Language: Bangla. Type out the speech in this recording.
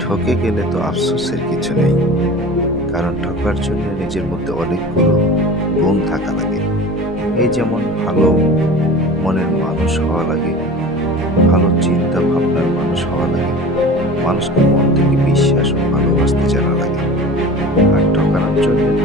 ঠকে গেলে তো আফসোসের কিছু নেই। কারণ ঠকার জন্য নিজের মধ্যে অনেকগুলো গুণ থাকা লাগে। এই যেমন ভালো মনের মানুষ হওয়া লাগে, ভালো চিন্তা ভাবনার মানুষ হওয়া লাগে, মানুষকে মন থেকে বিশ্বাস ও ভালোবাসতে জানা লাগে। আর ঠকানোর জন্য